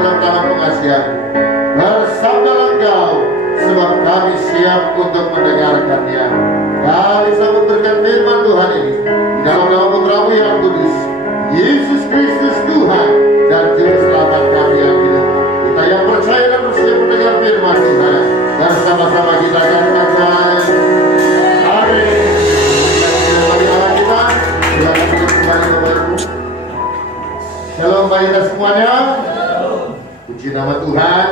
dalam taman pengasihan. Bersabdalah Engkau, sebab kami siap untuk mendengarkannya. Kami sambut berkat firman Tuhan ini di dalam nama Putra-Mu yang kudus, Yesus Kristus Tuhan dan Juru Selamat kami yang hidup. Kita yang percaya dan bersedia mendengar firman Tuhan, dan sama-sama kita akan katakan amin. Shalom bagi kita semuanya. Puji nama Tuhan.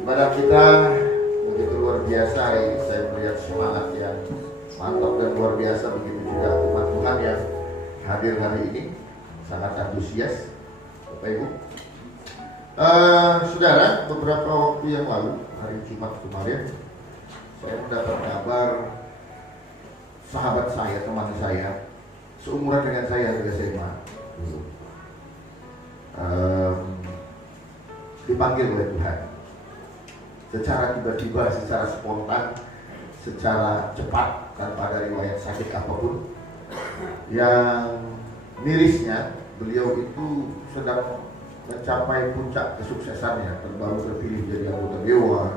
Ibadah kita begitu luar biasa hari ini. Saya melihat semangat yang mantap dan luar biasa. Begitu juga umat Tuhan yang hadir hari ini sangat antusias, Bapak Ibu. Saudara, beberapa waktu yang lalu, hari Jumat kemarin, saya mendapat kabar sahabat saya, teman saya, seumuran dengan saya di SMA, dipanggil oleh Tuhan secara tiba-tiba, secara spontan, secara cepat, tanpa ada riwayat sakit apapun. Yang mirisnya, beliau itu sedang mencapai puncak kesuksesannya, baru terpilih jadi anggota dewan,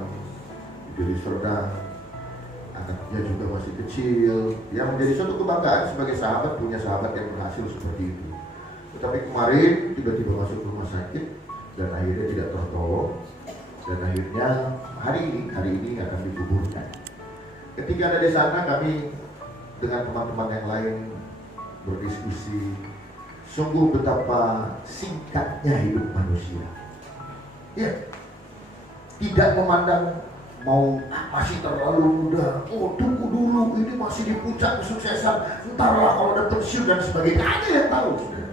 jadi serdang, anaknya juga masih kecil, yang menjadi suatu kebanggaan sebagai sahabat, punya sahabat yang berhasil seperti itu. Tetapi kemarin tiba-tiba masuk rumah sakit dan akhirnya tidak tertolong, dan akhirnya hari ini akan dikuburkan. Ketika ada di sana, kami dengan teman-teman yang lain berdiskusi, sungguh betapa singkatnya hidup manusia. Ya, tidak memandang mau masih terlalu muda, oh tunggu dulu, ini masih di puncak kesuksesan, entarlah kalau ada pensiun dan sebagainya. Ada yang tahu, sudah.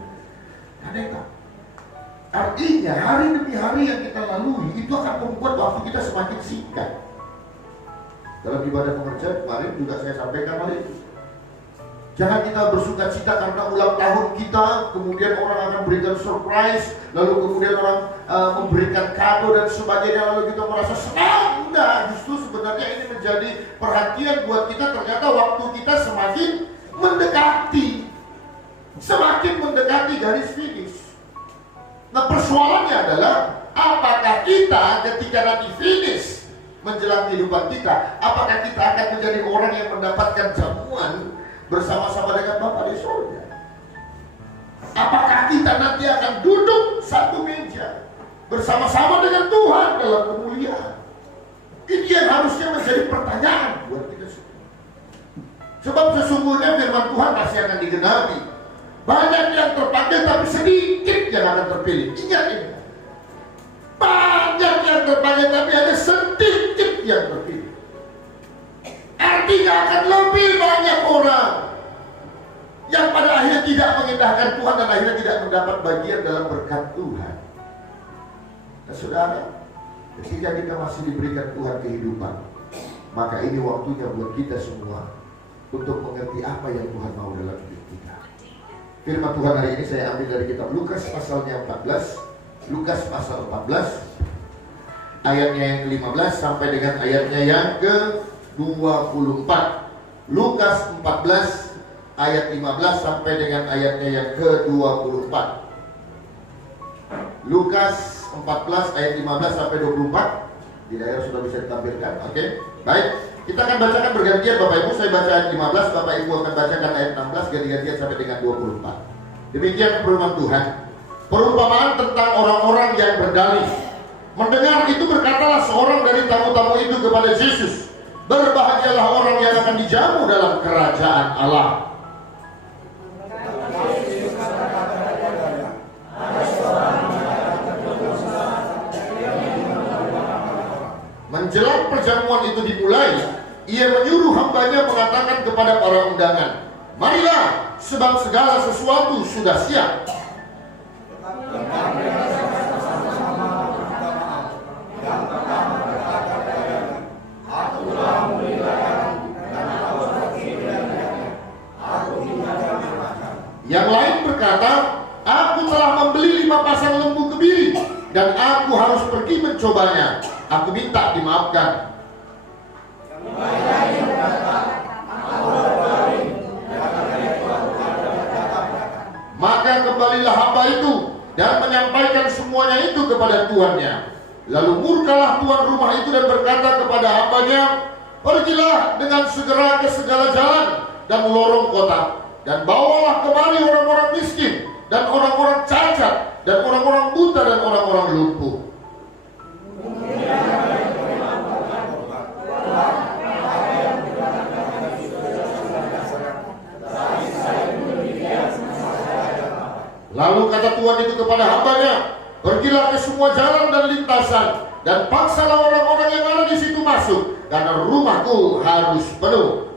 Ada yang tahu. Artinya hari demi hari yang kita lalui itu akan membuat waktu kita semakin singkat. Dalam ibadah pengerjaan kemarin juga saya sampaikan hal itu. Jangan kita bersuka cita karena ulang tahun kita, kemudian orang akan berikan surprise, lalu kemudian orang memberikan kado dan sebagainya, lalu kita merasa senang. Enggak, justru sebenarnya ini menjadi perhatian buat kita. Ternyata waktu kita semakin mendekati garis finish. Nah, persoalannya adalah apakah kita ketika nanti finish menjelang kehidupan kita, apakah kita akan menjadi orang yang mendapatkan jamuan bersama-sama dengan Bapa di surga? Apakah kita nanti akan duduk satu meja bersama-sama dengan Tuhan dalam kemuliaan? Ini yang harusnya menjadi pertanyaan buat kita semua. Sebab sesungguhnya firman Tuhan masih akan digenapi. Banyak yang terpanggil tapi sedikit yang akan terpilih. Ingat ini. Banyak yang terpanggil tapi ada sedikit yang terpilih. Artinya akan lebih banyak orang yang pada akhirnya tidak mengindahkan Tuhan dan akhirnya tidak mendapat bagian dalam berkat Tuhan. Nah, saudara, ketika kita masih diberikan Tuhan kehidupan, maka ini waktunya buat kita semua untuk mengerti apa yang Tuhan mau dalam hidup kita. Firman Tuhan hari ini saya ambil dari kitab Lukas pasalnya 14. Lukas pasal 14 ayatnya yang ke-15 sampai dengan ayatnya yang ke-24. Lukas 14 ayat 15 sampai dengan ayatnya yang ke-24. Lukas 14 ayat 15 sampai 24. Di daerah sudah bisa ditampilkan. Oke. Baik, kita akan bacakan bergantian Bapak Ibu. Saya baca ayat 15, Bapak Ibu akan bacakan ayat 16, ganti-gantian sampai dengan 24. Demikian firman Tuhan. Perumpamaan tentang orang-orang yang berdalih. Mendengar itu berkatalah seorang dari tamu-tamu itu kepada Yesus, berbahagialah orang yang akan dijamu dalam kerajaan Allah. Menjelang perjamuan itu dimulai, ia menyuruh hambanya mengatakan kepada para undangan, marilah, sebab segala sesuatu sudah siap. Yang lain berkata, aku telah membeli 5 pasang lembu kebiri dan aku harus pergi mencobanya. Aku minta dimaafkan. Maka kembalilah hamba itu dan menyampaikan semuanya itu kepada tuannya. Lalu murkalah tuan rumah itu dan berkata kepada hambanya, pergilah dengan segera ke segala jalan dan lorong kota, dan bawalah kemari orang-orang miskin, dan orang-orang cacat, dan orang-orang buta, dan orang-orang lumpuh. Lalu kata Tuhan itu kepada hambanya, pergilah ke semua jalan dan lintasan, dan paksalah orang-orang yang ada di situ masuk, karena rumahku harus penuh.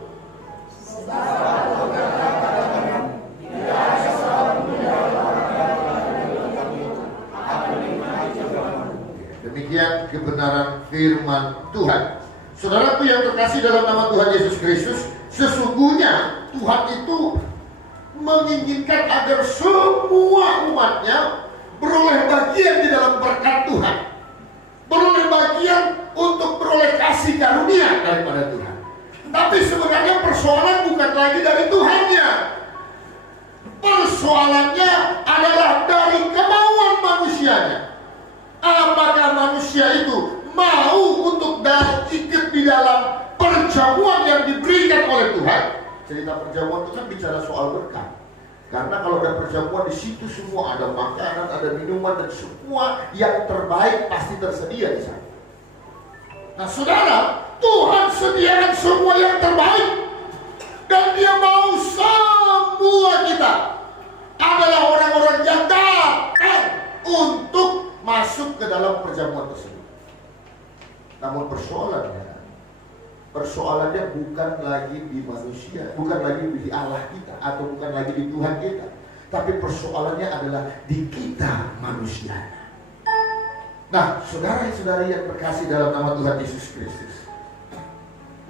Demikian kebenaran firman Tuhan. Saudaraku yang terkasih dalam nama Tuhan Yesus Kristus, sesungguhnya Tuhan itu menginginkan agar semua umatnya beroleh bagian di dalam berkat Tuhan, beroleh bagian untuk beroleh kasih karunia daripada Tuhan. Tapi sebenarnya persoalan bukan lagi dari Tuhannya. Persoalannya adalah dari kemauan manusianya. Apakah manusia itu mau untuk ikut di dalam perjamuan yang diberikan oleh Tuhan? Cerita perjamuan itu kan bicara soal berkat. Karena kalau ada perjamuan di situ semua ada makanan, ada minuman, dan semua yang terbaik pasti tersedia di sana. Nah saudara, Tuhan sediakan semua yang terbaik, dan Dia mau semua kita adalah orang-orang yang datang untuk masuk ke dalam perjamuan tersebut. Namun persoalannya bukan lagi di manusia, bukan lagi di Allah kita, atau bukan lagi di Tuhan kita, tapi persoalannya adalah di kita manusianya. Nah, saudara-saudari yang terkasih dalam nama Tuhan Yesus Kristus,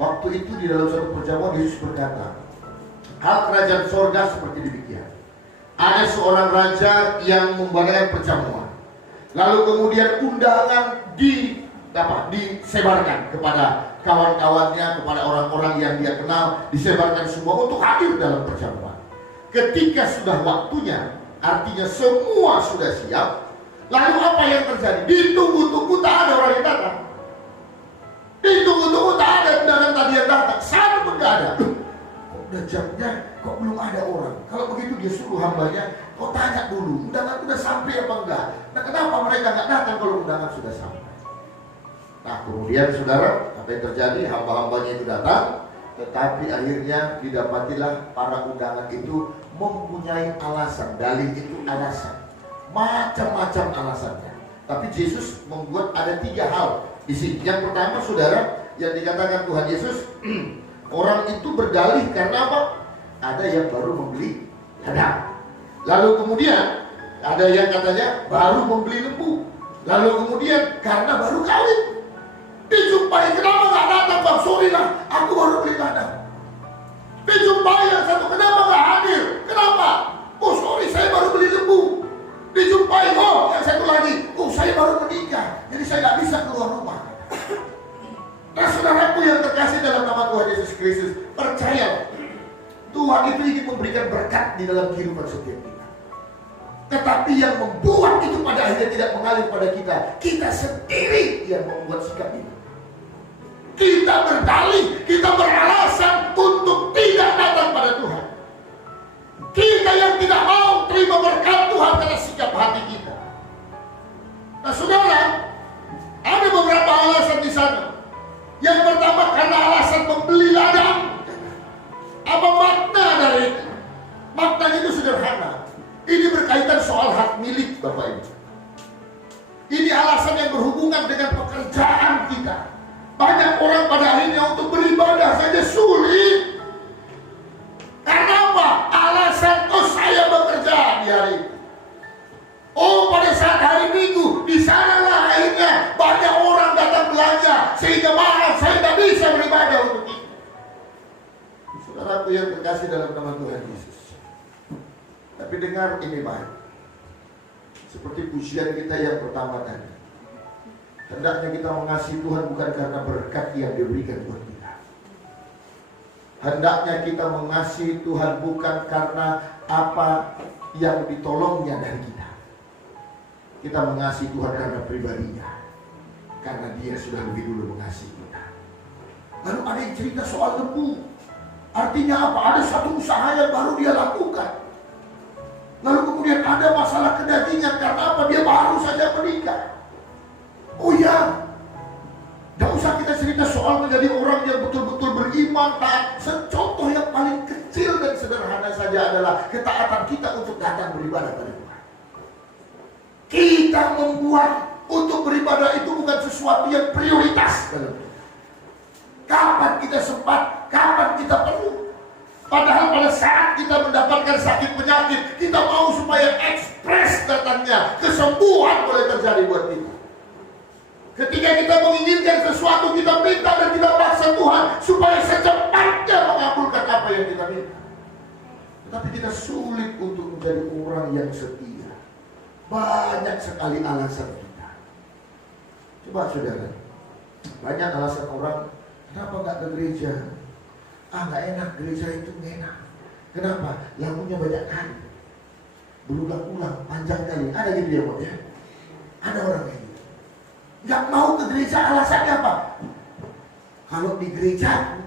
waktu itu di dalam satu perjamuan Yesus berkata, hal kerajaan sorga seperti demikian. Ada seorang raja yang mengadakan perjamuan, lalu kemudian undangan disebarkan kepada kawan-kawannya, kepada orang-orang yang dia kenal, disebarkan semua untuk hadir dalam perjamuan. Ketika sudah waktunya, artinya semua sudah siap, lalu apa yang terjadi? Ditunggu-tunggu tak ada orang yang datang. Ditunggu-tunggu tak ada undangan tadi yang datang, satu pun tak ada. Kok udah jamnya, kok belum ada orang? Kalau begitu dia suruh hambanya, kau tanya dulu, undangan sudah sampai apa enggak? Nah kenapa mereka nggak datang kalau undangan sudah sampai? Nah kemudian saudara, apa yang terjadi? Hamba-hambanya itu datang, tetapi akhirnya didapatilah para undangan itu mempunyai alasan. Dalih itu alasan, macam-macam alasannya. Tapi Yesus membuat ada 3 hal di sini. Yang pertama saudara, yang dikatakan Tuhan Yesus, orang itu berdalih karena apa? Ada yang baru membeli ladang. Lalu kemudian ada yang katanya baru membeli lembu. Lalu kemudian karena baru kawin. Dijumpai, kenapa gak datang Bang? Sorry lah, aku baru beli ladang. Dijumpai yang satu, kenapa gak hadir? Kenapa? Oh sorry, saya baru beli lembu. Dijumpai, oh yang satu lagi, oh saya baru menikah, jadi saya gak bisa keluar rumah. Nah saudaraku yang terkasih dalam nama Tuhan Yesus Kristus, percaya Tuhan itu ingin memberikan berkat di dalam kehidupan setiap kita. Tetapi yang membuat itu pada akhirnya tidak mengalir pada kita sendiri yang membuat sikap itu. Kita berdalih, kita beralasan untuk tidak datang pada Tuhan. Kita yang tidak mau terima berkat Tuhan karena sikap hati kita. Nah saudara, ada beberapa alasan di sana. Yang pertama karena alasan membeli ladang. Apa makna dari itu? Maknanya itu sederhana. Ini berkaitan soal hak milik Bapak Ibu. Ini alasan yang berhubungan dengan pekerjaan kita. Banyak orang pada akhirnya untuk beribadah saja sulit. Karena apa? Alasan, oh saya bekerja di hari itu. Oh pada saat hari Minggu, di sanalah akhirnya banyak orang datang belanja, sehingga maaf saya tidak bisa beribadah untuk itu. Saudaraku yang terkasih dalam nama Tuhan Yesus. Tapi dengar ini baik. Seperti pujian kita yang pertama tadi. Hendaknya kita mengasihi Tuhan bukan karena berkat yang diberikan buat kita. Hendaknya kita mengasihi Tuhan bukan karena apa yang ditolongnya dari kita. Kita mengasihi Tuhan karena pribadinya, karena Dia sudah lebih dulu mengasihi kita. Lalu ada yang cerita soal debu. Artinya apa? Ada satu usaha yang baru dia lakukan. Lalu kemudian ada masalah kedagingan. Karena apa? Dia baru saja menikah. Oh ya, tidak usah kita cerita soal menjadi orang yang betul-betul beriman, taat. Contoh yang paling kecil dan sederhana saja adalah ketaatan kita untuk datang beribadah pada Tuhan. Kita membuat untuk beribadah itu bukan sesuatu yang prioritas dalam hidup. Kapan kita sempat, kapan kita perlu. Padahal pada saat kita mendapatkan sakit penyakit, kita mau supaya ekspres datangnya, kesembuhan boleh terjadi buat kita. Ketika kita menginginkan sesuatu, kita minta dan kita paksa Tuhan supaya secepatnya mengabulkan apa yang kita minta. Tetapi kita sulit untuk menjadi orang yang setia. Banyak sekali alasan kita. Coba saudara, banyak alasan orang, kenapa nggak ke gereja? Nggak enak, gereja itu enak. Kenapa? Lagunya banyak kali, berulang-ulang, panjang kali. Ada gitu ya, Pak ya? Ada orang kayak gitu. Nggak mau ke gereja, alasannya apa? Kalau di gereja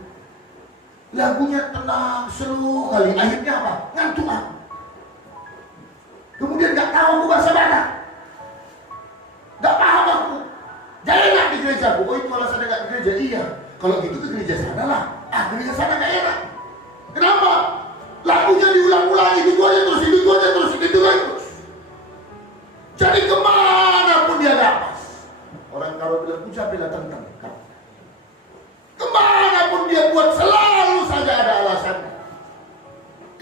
lagunya tenang, seru kali. Akhirnya apa? Ngantuk aku. Kemudian nggak tahu aku bahasa Batak, nggak paham aku. Jangan enak di gereja aku. Oh itu alasannya nggak ke gereja. Iya. Kalau gitu ke gereja sana lah. Gereja sana nggak enak. Kenapa? Lagunya diulang-ulang, itu aja terus, itu aja terus, itu aja terus. Jadi kemana pun dia nggak pas. Orang kalau bilang ucap bilang tentang. Kemana pun dia buat selalu saja ada alasannya.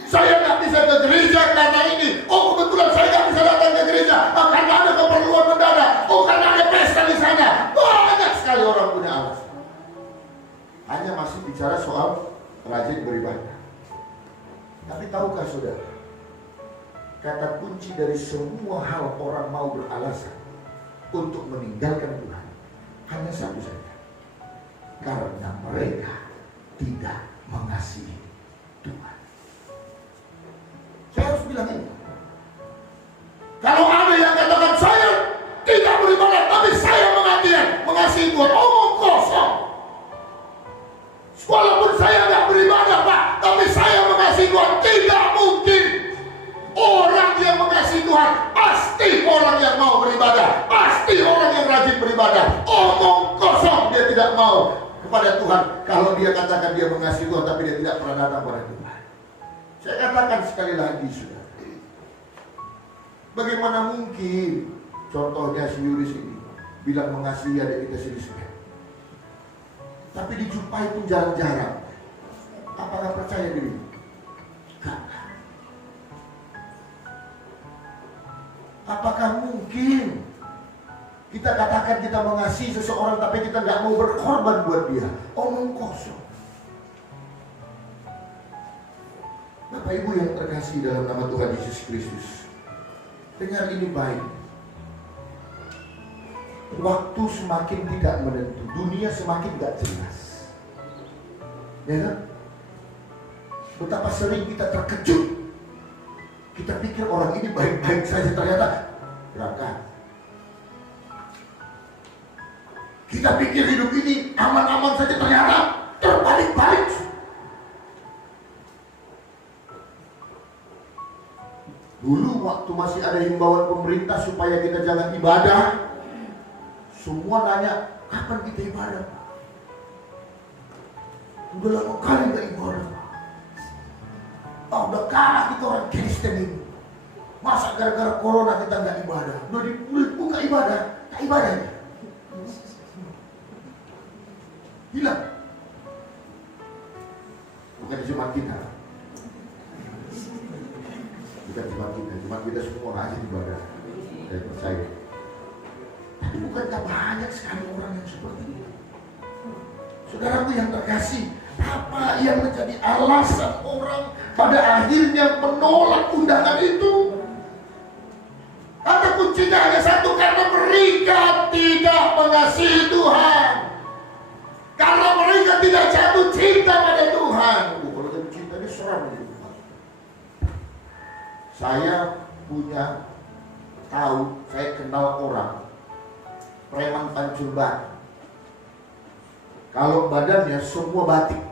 Saya nggak bisa ke gereja karena ini. Oh kebetulan saya nggak bisa datang ke gereja karena ada keperluan mendadak. Oh karena ada pesta di sana. Banyak sekali orang punya alasan. Hanya masih bicara soal rajin beribadah. Tapi tahukah saudara, kata kunci dari semua hal orang mau beralasan untuk meninggalkan Tuhan hanya satu saja. Karena mereka tidak mengasihi Tuhan. Saya harus bilang ini. Kalau ada yang katakan saya tidak beribadah, tapi saya mengasihi Tuhan, omong kosong. Walaupun saya nggak beribadah Pak, tapi saya mengasihi Tuhan. Tidak mungkin. Orang yang mengasihi Tuhan pasti orang yang mau beribadah, pasti orang yang rajin beribadah. Omong kosong dia tidak mau kepada Tuhan. Kalau dia katakan dia mengasihi Tuhan tapi dia tidak pernah datang kepada Tuhan. Saya katakan sekali lagi saudara, bagaimana mungkin contohnya si Yuris ini bilang mengasihi adik kita si Lisbeth, tapi dijumpai pun jarang-jarang. Apakah percaya diri? Apakah mungkin kita katakan kita mengasihi seseorang tapi kita nggak mau berkorban buat dia? Omong kosong. Bapak Ibu yang terkasih dalam nama Tuhan Yesus Kristus, dengar ini baik. Waktu semakin tidak menentu, dunia semakin gak jelas. Ya kan? Betapa sering kita terkejut. Kita pikir orang ini baik-baik saja, ternyata berangkat. Kita pikir hidup ini aman-aman saja, ternyata terbalik-balik. Dulu waktu masih ada himbauan pemerintah supaya kita jangan ibadah, semua nanya, kapan kita ibadah? Udah lama kali gak ibadah. Udah kalah kita orang Kristen ini. Masa gara-gara corona kita gak ibadah? Udah dibuka ibadah, gak ibadah ya? Hilang. Bukan cuma kita. Bukan cuma kita semua rajin ibadah. Saya percaya. Tapi bukankah banyak sekali orang yang seperti itu? Saudaraku yang terkasih, apa yang menjadi alasan orang pada akhirnya menolak undangan itu? Kata kuncinya hanya satu, karena mereka tidak mengasihi Tuhan. Karena mereka tidak jatuh cinta pada Tuhan. Kalau jatuh cinta ini seram. Saya punya tahu, saya kenal orang preman Pancur Batu. Kalau badannya semua batik,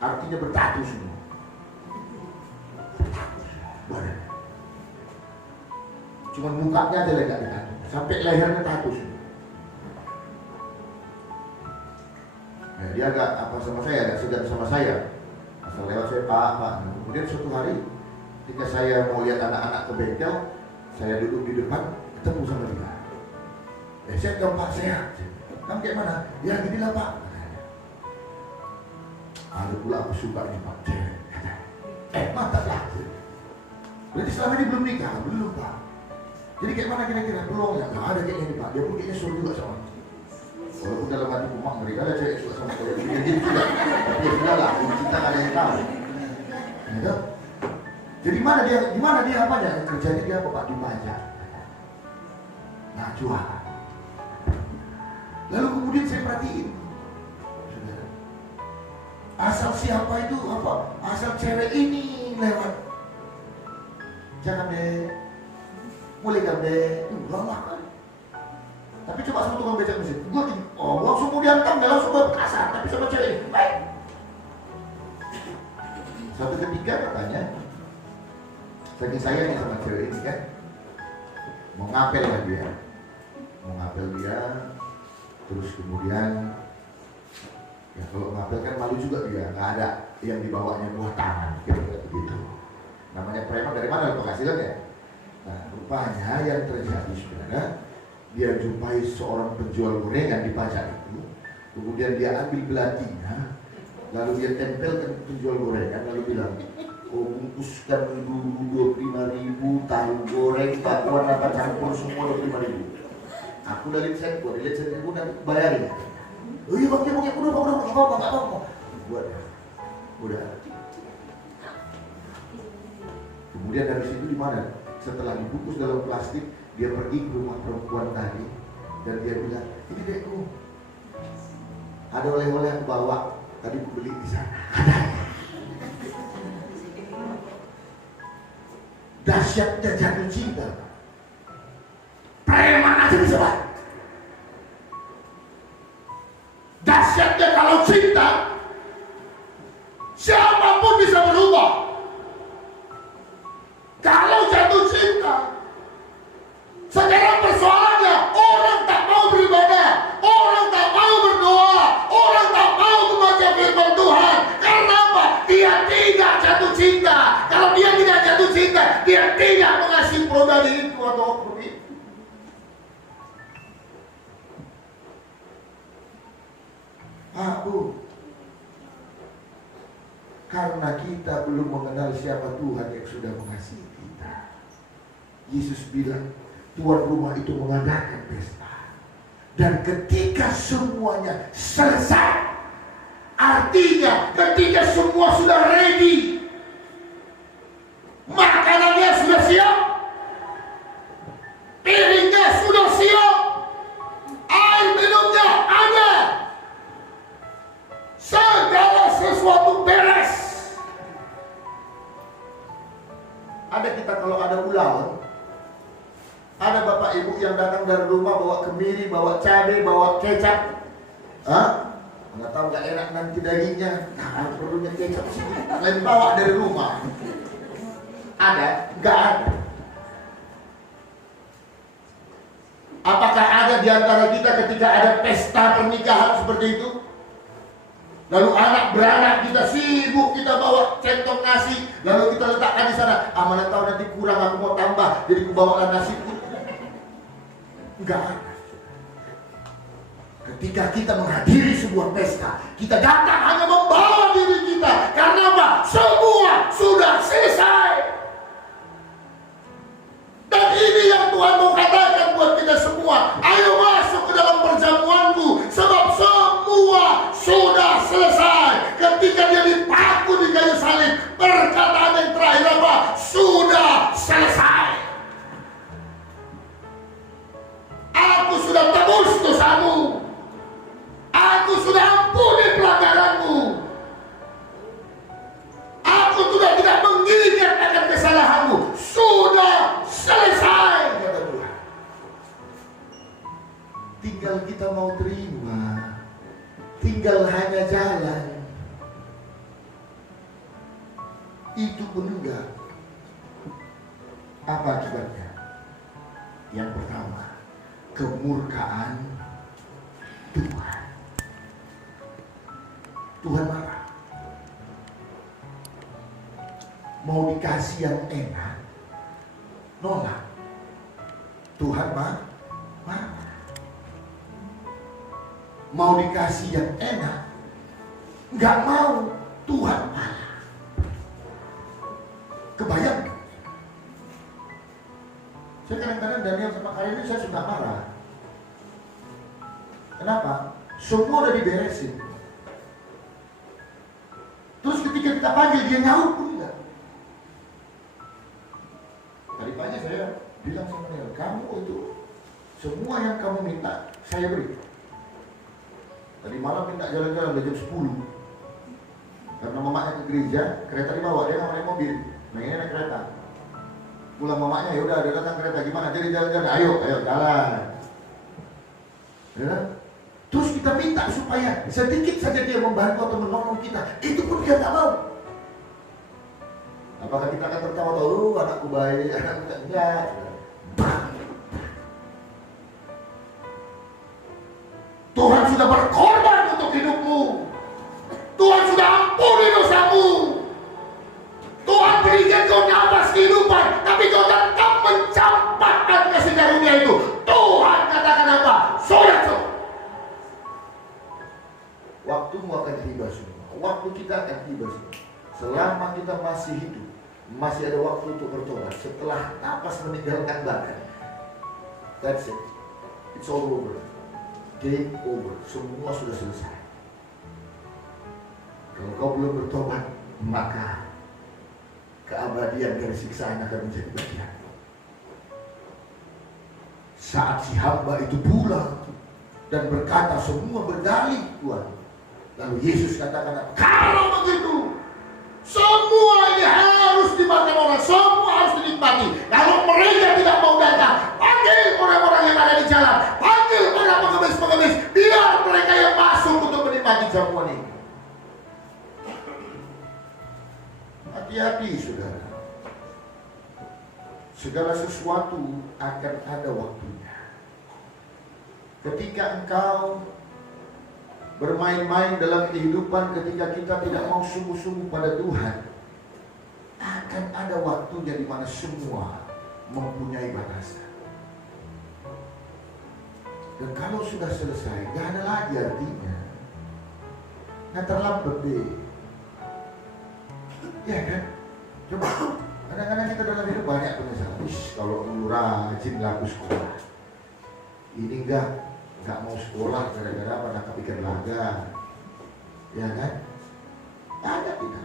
artinya bertatu semua. Badannya. Cuman mukanya aja yang nggak bertatu, sampai lehernya tatu semua. Nah, dia agak apa sama saya, agak segan sama saya. Asal lewat saya, Pak. Kemudian suatu hari, ketika saya mau lihat anak-anak ke bengkel, saya duduk di depan, ketemu sama dia. Sehat dong Pak, sehat. Kamu kayak mana? Ya gini lah Pak. Ada pula aku suka nih Pak, cewek. Mantap lah. Berarti selama ini belum nikah? Belum Pak. Jadi kayak mana kira-kira? Belum ya? Nggak ada kayaknya nih Pak. Dia pun kayaknya suruh juga sama. Walaupun dalam hati kumak mereka ada cewek suka sama cewek. Dia jadi tidak. Tapi ya sudah lah, kita nggak ada yang tahu. Ya, jadi gimana dia apanya? Kerjanya dia apa Pak? Di pajak. Nah, jualan. Lalu kemudian saya perhatiin, asal siapa itu apa? Asal cewek ini lewat, jangan deh, mulai kan deh, lama kan. Tapi coba sama tukang becak mesin, gue gini, langsung mau dihantam, gak langsung berkasar, tapi sama cewek ini, baik. Suatu ketika katanya, saking sayangnya sama cewek ini kan, mau ngapel lah dia, terus kemudian ya kalau ngapel kan malu juga dia, nggak ada yang dibawanya buah tangan, kira-kira begitu. Namanya preman dari mana penghasilannya? Nah, rupanya yang terjadi saudara, dia jumpai seorang penjual gorengan di pajak itu, kemudian dia ambil belatinya, lalu dia tempelkan penjual gorengan, lalu bilang, bungkuskan dulu 25.000 tahu goreng, bakwan apa campur semua 25.000. Aku dari sen, gua dilihat sen ribu nanti bayarin. Oh iya bang, udah, apa. Udah. Kemudian dari situ di mana? Setelah dibungkus dalam plastik, dia pergi ke rumah perempuan tadi dan dia bilang, ini dekku, ada oleh-oleh yang bawa, tadi aku beli di sana. Dahsyatnya jatuh cinta. Preman aja bisa Pak. Dahsyatnya kalau cinta, siapapun bisa berubah. Kalau jatuh cinta, sekarang persoalannya orang tak mau beribadah, orang tak mau berdoa, orang tak mau membaca firman Tuhan. Karena apa? Dia tidak jatuh cinta. Kalau dia tidak jatuh cinta, dia tidak mengasihi produk itu atau oknum itu. Karena kita belum mengenal siapa Tuhan yang sudah mengasihi kita. Yesus bilang, tuan rumah itu mengadakan pesta. Dan ketika semuanya selesai, artinya ketika semua sudah ready, makanannya sudah siap, piringnya sudah siap, air minumnya ada, segala sesuatu beres. Ada kita kalau ada ulang, ada bapak ibu yang datang dari rumah bawa kemiri, bawa cabai, bawa kecap. Nggak tahu nggak enak nanti dagingnya. Nah, perlunya kecap sedikit. Lain bawa dari rumah. Ada? Nggak ada. Apakah ada di antara kita ketika ada pesta pernikahan seperti itu? Lalu anak beranak kita sibuk, kita bawa centong nasi, lalu kita letakkan di sana. Mana tahu nanti kurang, aku mau tambah, jadi aku bawakan nasi. Enggak ada. Ketika kita menghadiri sebuah pesta, kita datang hanya membawa diri kita. Karena apa? Semua sudah selesai. Dan ini yang Tuhan mau katakan buat kita semua. Ayo masuk ke dalam perjamuanku, sebab semua sudah selesai. Ketika dia dipaku di kayu salib, perkataan yang terakhir apa? Sudah selesai. Aku sudah tebus dosamu. Aku sudah ampuni pelanggaranmu. Aku sudah tidak mengingat akan kesalahanmu. Sudah selesai, kata Tuhan. tinggal kita mau terima, tinggal hanya jalan. Itu pun enggak. Apa akibatnya? Yang pertama, kemurkaan Tuhan. Tuhan marah. Mau dikasih yang enak, nolak. Tuhan marah. Mau dikasih yang enak, nggak mau, Tuhan marah. Kebayang? Saya kadang-kadang Daniel sama kali ini saya suka marah. Kenapa? Semua udah diberesin. Terus ketika kita panggil dia nyaut pun enggak. Tadi pagi saya bilang sama dia, kamu itu semua yang kamu minta saya beri. Tadi malam minta jalan-jalan udah jam 10. Karena mamanya ke gereja, kereta dibawa, dia nggak naik mobil, pengennya naik kereta. Pulang mamanya, ya udah ada datang kereta, gimana? Jadi jalan-jalan, ayo jalan. Ya? Terus kita minta supaya sedikit saja dia membantu atau menolong kita, itu pun dia nggak mau. Apakah kita akan tertawa, oh anakku baik, anakku enggak? Tuhan sudah berkorban untuk hidupmu. Tuhan sudah ampuni dosamu. Tuhan berikan kau nafas kehidupan, tapi kau tetap mencampakkan kasih karunia itu. Tuhan katakan apa? Sudah. Waktumu akan tiba semua. Waktu kita akan tiba semua. Selama kita masih hidup, masih ada waktu untuk bertobat. Setelah napas meninggalkan badan, that's it. It's all over. Game over. Semua sudah selesai. Kalau kau belum bertobat, maka keabadian dari siksaan akan menjadi bagian. Saat si hamba itu pulang dan berkata semua berdalih Tuhan, lalu Yesus katakan apa? Kalau begitu, semua ini harus dimakan orang, semua harus dinikmati. Kalau mereka tidak mau datang, panggil orang-orang yang ada di jalan, panggil orang pengemis-pengemis, biar mereka yang masuk untuk menikmati jamuan ini. Hati-hati saudara. Segala sesuatu akan ada waktunya. Ketika engkau bermain-main dalam kehidupan, ketika kita tidak mau sungguh-sungguh pada Tuhan, akan ada waktunya di mana semua mempunyai batasan. Dan kalau sudah selesai, gak ada lagi artinya. Nggak terlambat deh. Ya kan? Coba, kadang-kadang kita dalam hidup banyak penyesalan. Kalau dulu rajin laku sekolah, ini nggak mau sekolah gara-gara pada kepikiran laga, ya kan? Ada kita.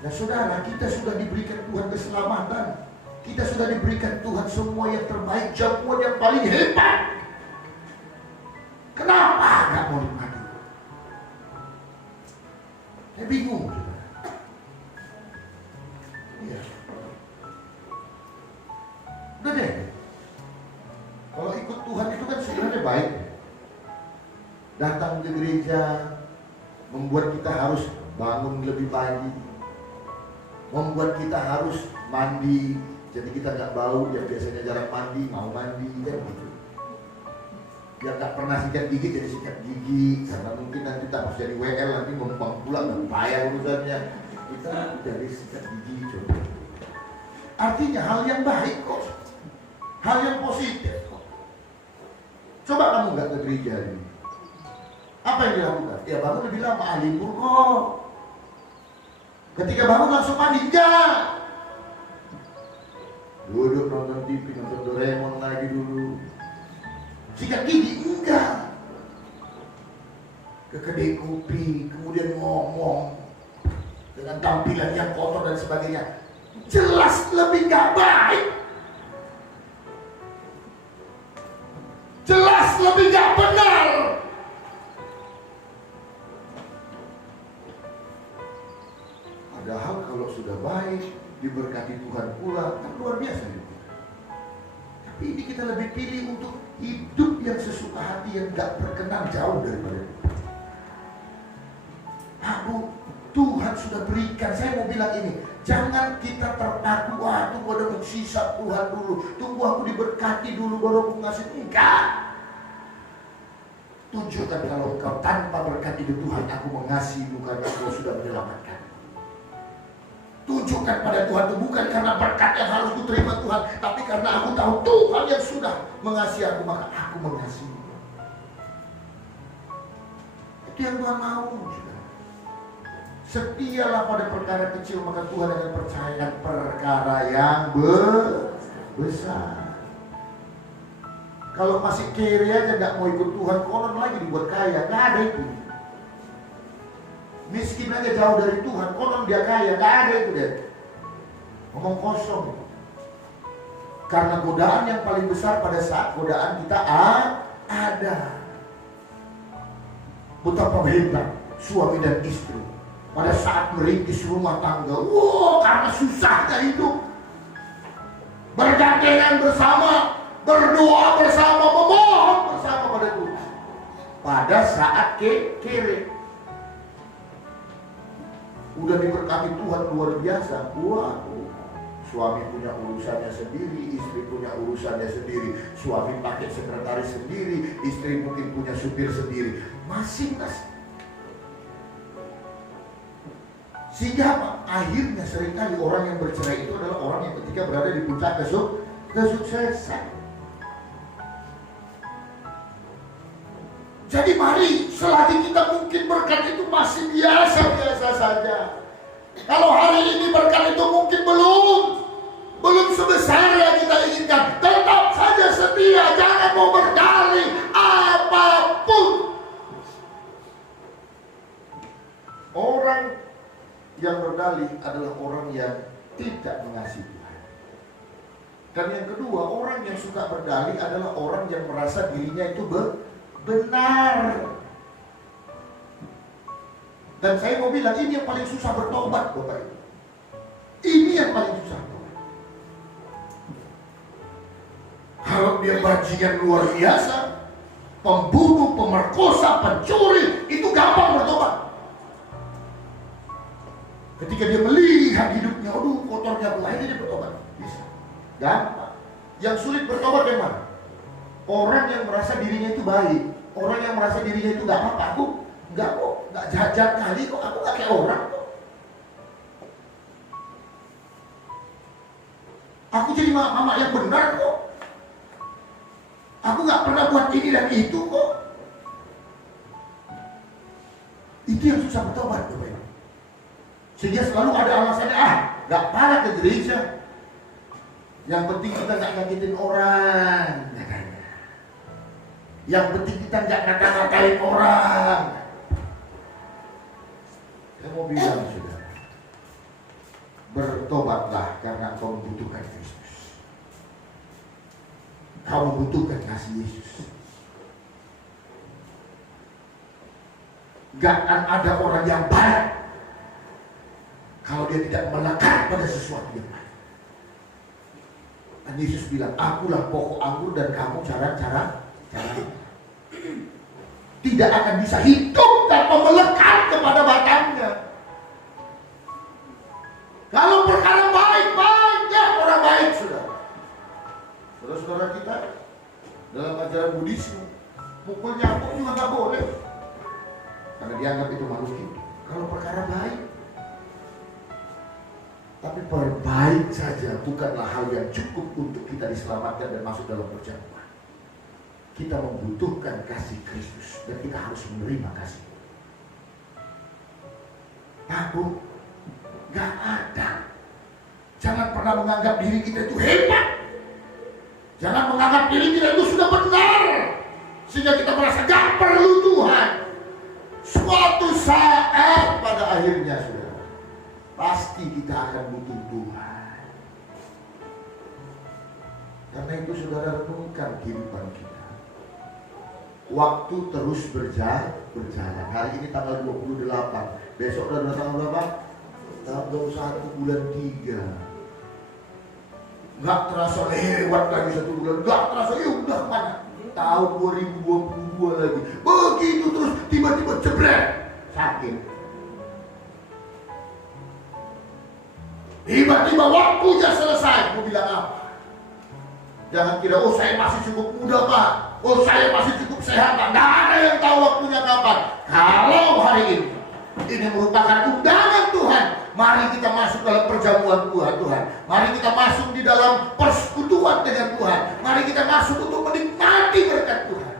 Nah saudara, kita sudah diberikan Tuhan keselamatan, kita sudah diberikan Tuhan semua yang terbaik, jamuan yang paling hebat. Kenapa nggak mau nikmati? Saya bingung. Iya. Udah deh. Kalau ikut Tuhan itu kan sebenarnya baik. Datang ke gereja membuat kita harus bangun lebih pagi, membuat kita harus mandi, jadi kita nggak bau. Yang biasanya jarang mandi, mau mandi kan gitu. Yang nggak pernah sikat gigi jadi sikat gigi, karena mungkin nanti tak harus jadi WL, nanti numpang pulang dan payah urusannya. Kita jadi sikat gigi coba. Artinya hal yang baik kok, hal yang positif kok. Coba kamu nggak ke gereja ini, apa yang dilakukan? Ya bangun lebih lama, libur kok. Ketika bangun langsung mandi, enggak. Duduk nonton TV, nonton Doraemon lagi dulu. Sikat gigi, enggak. Ke kedai kopi, kemudian ngomong dengan tampilan yang kotor dan sebagainya. Jelas lebih gak baik. Jelas lebih gak benar. Padahal kalau sudah baik, diberkati Tuhan pula, kan luar biasa itu. Tapi Tapi ini kita lebih pilih untuk hidup yang sesuka hati, yang gak berkenan, jauh daripada Tuhan. Aku, Tuhan sudah berikan. Saya mau bilang ini, jangan kita terpaku, tunggu ada mukjizat Tuhan dulu, tunggu aku diberkati dulu baru aku ngasih. Enggak. Tunjukkan kalau engkau tanpa berkat hidup Tuhan, aku mengasihi bukan engkau sudah menyelamatkan. Tunjukkan pada Tuhan itu bukan karena berkat yang harus kuterima Tuhan, tapi karena aku tahu Tuhan yang sudah mengasihi aku, maka aku mengasihi. Itu yang Tuhan mau. Setialah pada perkara kecil, maka Tuhan akan percayakan perkara yang besar. Kalau masih kere aja gak mau ikut Tuhan, konon lagi dibuat kaya, gak ada itu. Miskin aja jauh dari Tuhan, konon dia kaya, gak ada itu deh. Ngomong kosong. Karena godaan yang paling besar pada saat godaan kita ada. Betapa hebat suami dan istri pada saat merintis rumah tangga. Karena susahnya hidup, bergandengan bersama, berdoa bersama, memohon bersama pada Tuhan. Pada saat kere, udah diberkati Tuhan luar biasa. Suami punya urusannya sendiri, istri punya urusannya sendiri, suami pakai sekretaris sendiri, istri mungkin punya supir sendiri, masing-masing. Sehingga apa? Akhirnya seringkali orang yang bercerai itu adalah orang yang ketika berada di puncak kesuksesan. Jadi mari, selagi kita mungkin berkat itu masih biasa-biasa saja. Kalau hari ini berkat itu mungkin belum sebesar yang kita inginkan, tetap saja setia, jangan mau berdalih apapun. Orang yang berdalih adalah orang yang tidak mengasihi Tuhan. Dan yang kedua, orang yang suka berdalih adalah orang yang merasa dirinya itu benar. Dan saya mau bilang, ini yang paling susah bertobat, Bapak Ibu. Ini yang paling susah. Kalau dia bajingan luar biasa, pembunuh, pemerkosa, pencuri, itu gampang bertobat. Ketika dia melihat hidupnya, kotornya mulai, dia bertobat. Bisa. Gampang. Yang sulit bertobat yang mana? Orang yang merasa dirinya itu baik. Orang yang merasa dirinya itu gak apa-apa. Aku enggak kok, enggak jahat kali kok, aku gak kayak orang kok. Aku jadi mama yang benar kok. Aku gak pernah buat ini dan itu kok. Itu yang susah bertobat, Bapak Ibu. Sehingga selalu ada alasannya, gak parah ke gereja. Yang penting kita gak nyakitin orang. Yang penting kita gak ngata-ngatain orang. Saya mau bilang, saudara, bertobatlah karena kau membutuhkan Kristus. Kau membutuhkan kasih Yesus. Gak akan ada orang yang baik kalau dia tidak melekat pada sesuatu yang baik. Dan Yesus bilang, akulah pokok anggur dan kamu cara. Tidak akan bisa hidup tanpa melekat kepada batangnya. Kalau perkara baik, banyak orang baik, saudara. Saudara-saudara kita dalam ajaran Buddhisme, mukul nyamuk juga nggak boleh, karena dianggap itu makhluk hidup. Kalau perkara baik, tapi perbaik saja bukanlah hal yang cukup untuk kita diselamatkan dan masuk dalam perjamuan. Kita membutuhkan kasih Kristus dan kita harus menerima kasih. Aku gak ada. Jangan pernah menganggap diri kita itu hebat. Jangan menganggap diri kita itu sudah benar, sehingga kita merasa gak perlu Tuhan. Suatu saat pada akhirnya, saudara, pasti kita akan butuh Tuhan. Karena itu saudara, renungkan kehidupan kita. Waktu terus berjalan. Hari ini tanggal 28. Besok udah tanggal berapa? Tanggal 1 bulan 3. Nggak terasa lewat lagi 1 bulan, nggak terasa, ya udah mana tahun 2022 lagi. Begitu terus tiba-tiba jebret sakit. Tiba-tiba waktunya selesai. Mau bilang apa? Jangan kira, oh saya masih cukup muda Pak, oh saya masih cukup sehat Pak. Nggak ada yang tahu waktunya kapan. Kalau hari ini merupakan undangan Tuhan, mari kita masuk dalam perjamuan Tuhan. Mari kita masuk di dalam persekutuan dengan Tuhan. Mari kita masuk untuk menikmati berkat Tuhan.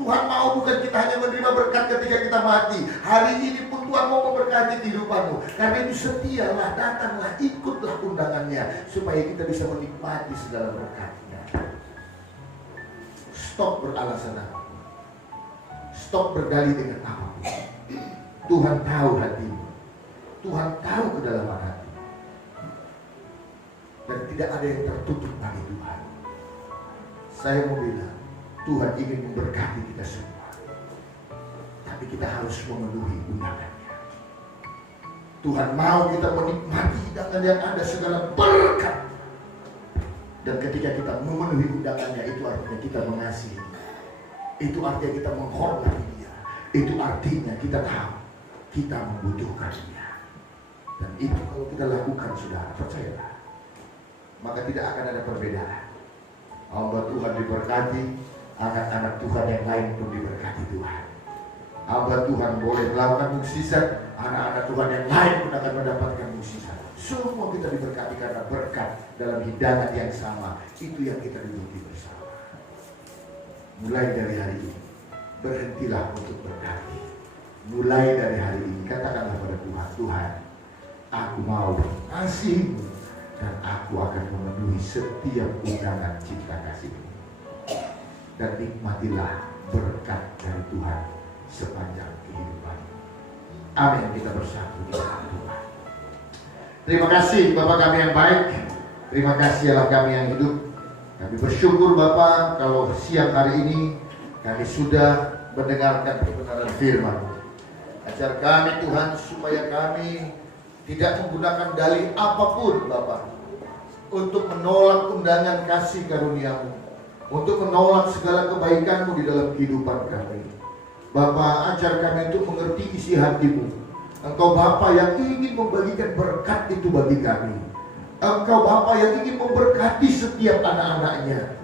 Tuhan mau bukan kita hanya menerima berkat ketika kita mati. Hari ini pun Tuhan mau memberkati kehidupanmu. Karena itu setialah, datanglah, ikutlah undangannya, supaya kita bisa menikmati segala berkatnya. Stop beralasan apapun. Stop berdalih dengan apapun. Tuhan tahu hatimu. Tuhan tahu kedalaman hati. Dan tidak ada yang tertutup bagi Tuhan. Saya mau bilang, Tuhan ingin memberkati kita semua. Tapi kita harus memenuhi undangannya. Tuhan mau kita menikmati hidangan yang ada segala berkat. Dan ketika kita memenuhi undangannya, itu artinya kita mengasihi. Itu artinya kita menghormati Dia. Itu artinya kita tahu kita membutuhkan Dia. Dan itu kalau kita lakukan, saudara, percayalah, maka tidak akan ada perbedaan. Hamba Tuhan diberkati, anak-anak Tuhan yang lain pun diberkati Tuhan. Hamba Tuhan boleh melakukan mukjizat, anak-anak Tuhan yang lain pun akan mendapatkan mukjizat. Semua kita diberkati karena berkat dalam hidangan yang sama. Itu yang kita duduki bersama. Mulai dari hari ini, berhentilah untuk berkati. Mulai dari hari ini, katakanlah pada Tuhan, Tuhan, aku mau mengasihi-Mu, dan aku akan memenuhi setiap undangan cinta kasih-Mu. Dan nikmatilah berkat dari Tuhan sepanjang kehidupan. Amin. Kita bersatu di dalam Tuhan. Terima kasih Bapak kami yang baik. Terima kasih Allah kami yang hidup. Kami bersyukur Bapak kalau siang hari ini kami sudah mendengarkan kebenaran firman. Ajar kami Tuhan supaya kami tidak menggunakan dalih apapun Bapak untuk menolak undangan kasih karunia-Mu, untuk menolak segala kebaikan-Mu di dalam kehidupan kami. Bapak, ajar kami untuk mengerti isi hati-Mu. Engkau Bapa yang ingin membagikan berkat itu bagi kami. Engkau Bapa yang ingin memberkati setiap anak-anaknya.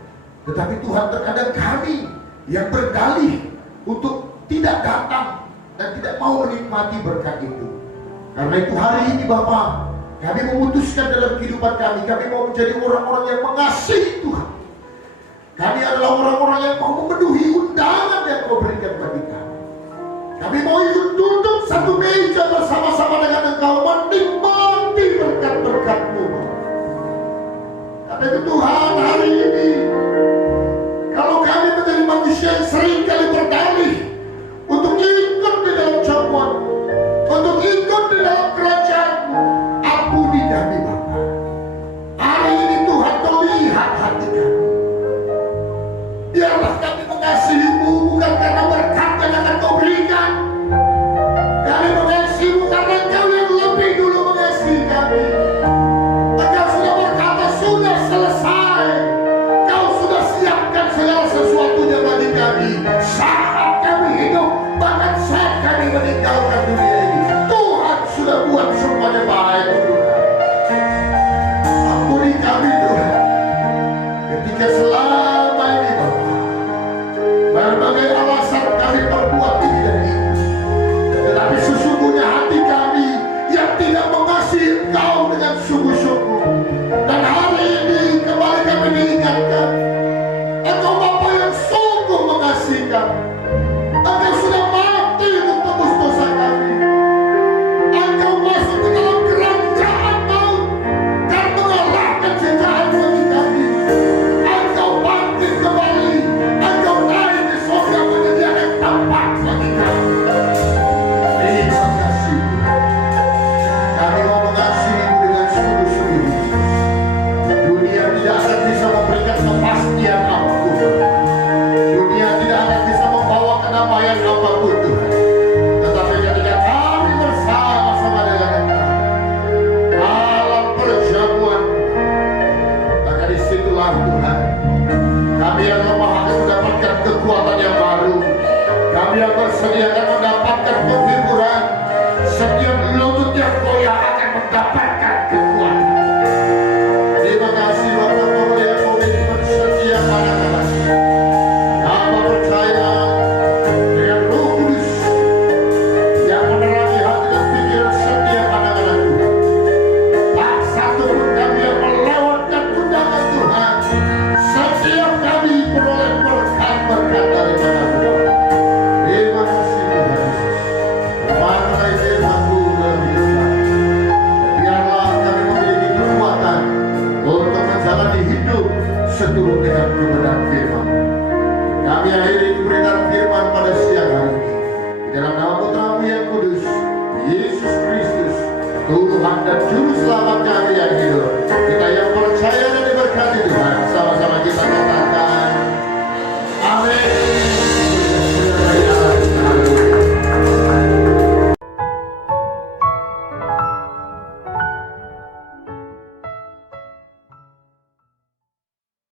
Tetapi Tuhan, terkadang kami yang berdalih untuk tidak datang dan tidak mau menikmati berkat itu. Karena itu hari ini Bapa, kami memutuskan dalam kehidupan kami mau menjadi orang-orang yang mengasihi Tuhan. Kami adalah orang-orang yang mau memenuhi undangan yang Kau berikan bagi kami. Kami mau duduk satu meja bersama-sama dengan Engkau, menikmati berkat-berkat-Mu. Karena itu Tuhan, hari ini